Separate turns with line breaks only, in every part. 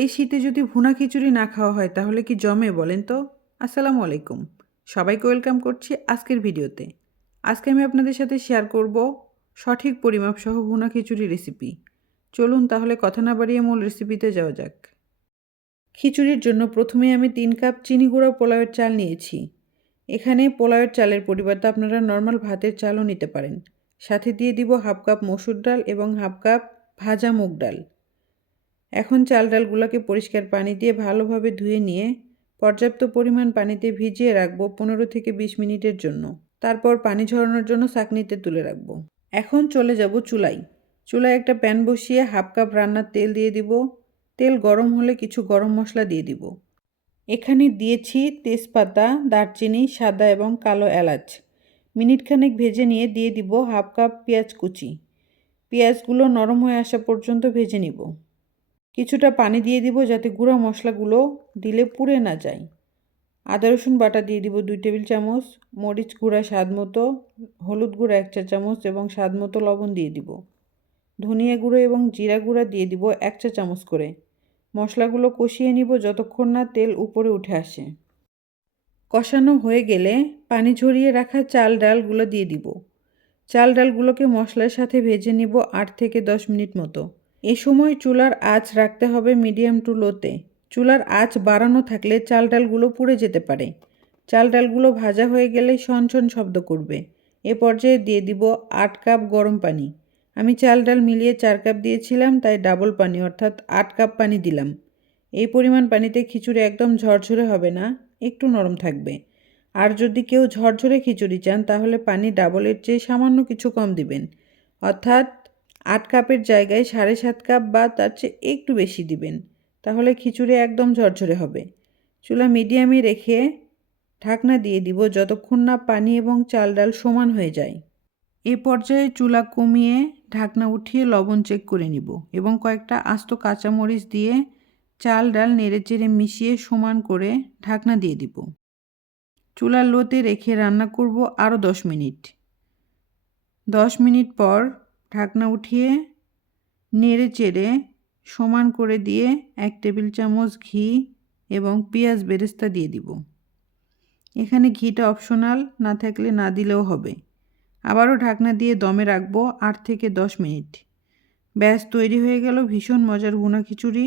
এই শীতে যদি ভুনা খিচুড়ি না খাওয়া হয়, তাহলে কি জমে বলেন তো? আসসালামু আলাইকুম। সবাইকে ওয়েলকাম করছি আজকের ভিডিওতে। আজকে আমি আপনাদের সাথে শেয়ার করব সঠিক পরিমাপ সহ ভুনা খিচুড়ি রেসিপি। চলুন তাহলে কথা না বাড়িয়ে মূল রেসিপিতে যাওয়া যাক। খিচুড়ির জন্য প্রথমে আমি তিন কাপ চিনি গুঁড়ো পোলাওয়ের চাল নিয়েছি। এখানে পোলাওয়ের চালের পরিবর্তে আপনারা নর্মাল ভাতের চালও নিতে পারেন। সাথে দিয়ে দিব হাফ কাপ মসুর ডাল এবং হাফ কাপ ভাজা মুগ ডাল। এখন চাল ডালগুলোকে পরিষ্কার পানি দিয়ে ভালোভাবে ধুয়ে নিয়ে পর্যাপ্ত পরিমাণ পানিতে ভিজিয়ে রাখব পনেরো থেকে বিশ মিনিটের জন্য। তারপর পানি ঝরানোর জন্য চাকনিতে তুলে রাখব। এখন চলে যাব চুলাই চুলায় একটা প্যান বসিয়ে হাফ কাপ রান্নার তেল দিয়ে দিব। তেল গরম হলে কিছু গরম মশলা দিয়ে দিব। এখানে দিয়েছি তেজপাতা, দারচিনি, সাদা এবং কালো এলাচ। মিনিটখানেক ভেজে নিয়ে দিয়ে দিব হাফ কাপ পেঁয়াজ কুচি। পেঁয়াজগুলো নরম হয়ে আসা পর্যন্ত ভেজে নিব। কিছুটা পানি দিয়ে দিব যাতে গুঁড়া মশলাগুলো দিলে পুড়ে না যায়। আদা, রসুন বাটা দিয়ে দিব দুই টেবিল চামচ, মরিচ গুঁড়া স্বাদ মতো, হলুদ গুঁড়া এক চা চামচ এবং স্বাদ মতো লবণ দিয়ে দিব। ধনিয়া গুঁড়ো এবং জিরা গুঁড়া দিয়ে দিব এক চা চামচ করে। মশলাগুলো কষিয়ে নিব যতক্ষণ না তেল উপরে উঠে আসে। কষানো হয়ে গেলে পানি ঝরিয়ে রাখা চাল ডালগুলো দিয়ে দিব। চাল ডালগুলোকে মশলার সাথে ভেজে নিব আট থেকে দশ মিনিট মতো। এ সময় চুলার আঁচ রাখতে হবে মিডিয়াম টু লোতে। চুলার আঁচ বাড়ানো থাকলে চাল ডালগুলো পুড়ে যেতে পারে। চাল ডালগুলো ভাজা হয়ে গেলে ছন শব্দ করবে। এ পর্যায়ে দিয়ে দিব আট কাপ গরম পানি। আমি চাল ডাল মিলিয়ে চার কাপ দিয়েছিলাম, তাই ডাবল পানি, অর্থাৎ আট কাপ পানি দিলাম। এই পরিমাণ পানিতে খিচুড়ি একদম ঝরঝরে হবে না, একটু নরম থাকবে। আর যদি কেউ ঝরঝরে খিচুড়ি চান, তাহলে পানি ডাবলের চেয়ে সামান্য কিছু কম দিবেন। অর্থাৎ আট কাপের জায়গায় সাড়ে সাত কাপ বা তার চেয়ে একটু বেশি দিবেন, তাহলে খিচুড়ি একদম ঝরঝরে হবে। চুলা মিডিয়ামে রেখে ঢাকনা দিয়ে দিব যতক্ষণ না পানি এবং চাল ডাল সমান হয়ে যায়। এ পর্যায়ে চুলা কমিয়ে ঢাকনা উঠিয়ে লবণ চেক করে নিব এবং কয়েকটা আস্ত কাঁচামরিচ দিয়ে চাল ডাল নেড়েচেড়ে মিশিয়ে সমান করে ঢাকনা দিয়ে দিব। চুলা লোতে রেখে রান্না করব আরও দশ মিনিট। দশ মিনিট পর ঢাকনা উঠিয়ে নেড়ে চেড়ে সমান করে দিয়ে এক টেবিল চামচ ঘি এবং পেঁয়াজ বেরেস্তা দিয়ে দিব। এখানে ঘিটা অপশনাল, না থাকলে না দিলেও হবে। আবারও ঢাকনা দিয়ে দমে রাখব আট থেকে দশ মিনিট। ব্যাস, তৈরি হয়ে গেল ভীষণ মজার গুনা খিচুড়ি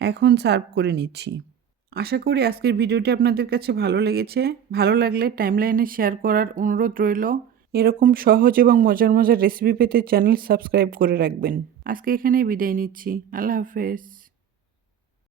এখন সার্ভ করে নিচ্ছি। আশা করি আজকের ভিডিওটি আপনাদের কাছে ভালো লেগেছে। ভালো লাগলে টাইমলাইনে শেয়ার করার অনুরোধ রইল। এরকম সহজ এবং মজার মজার রেসিপি পেতে চ্যানেল সাবস্ক্রাইব করে রাখবেন। আজকে এখানেই বিদায় নিচ্ছি। আল্লাহ হাফেজ।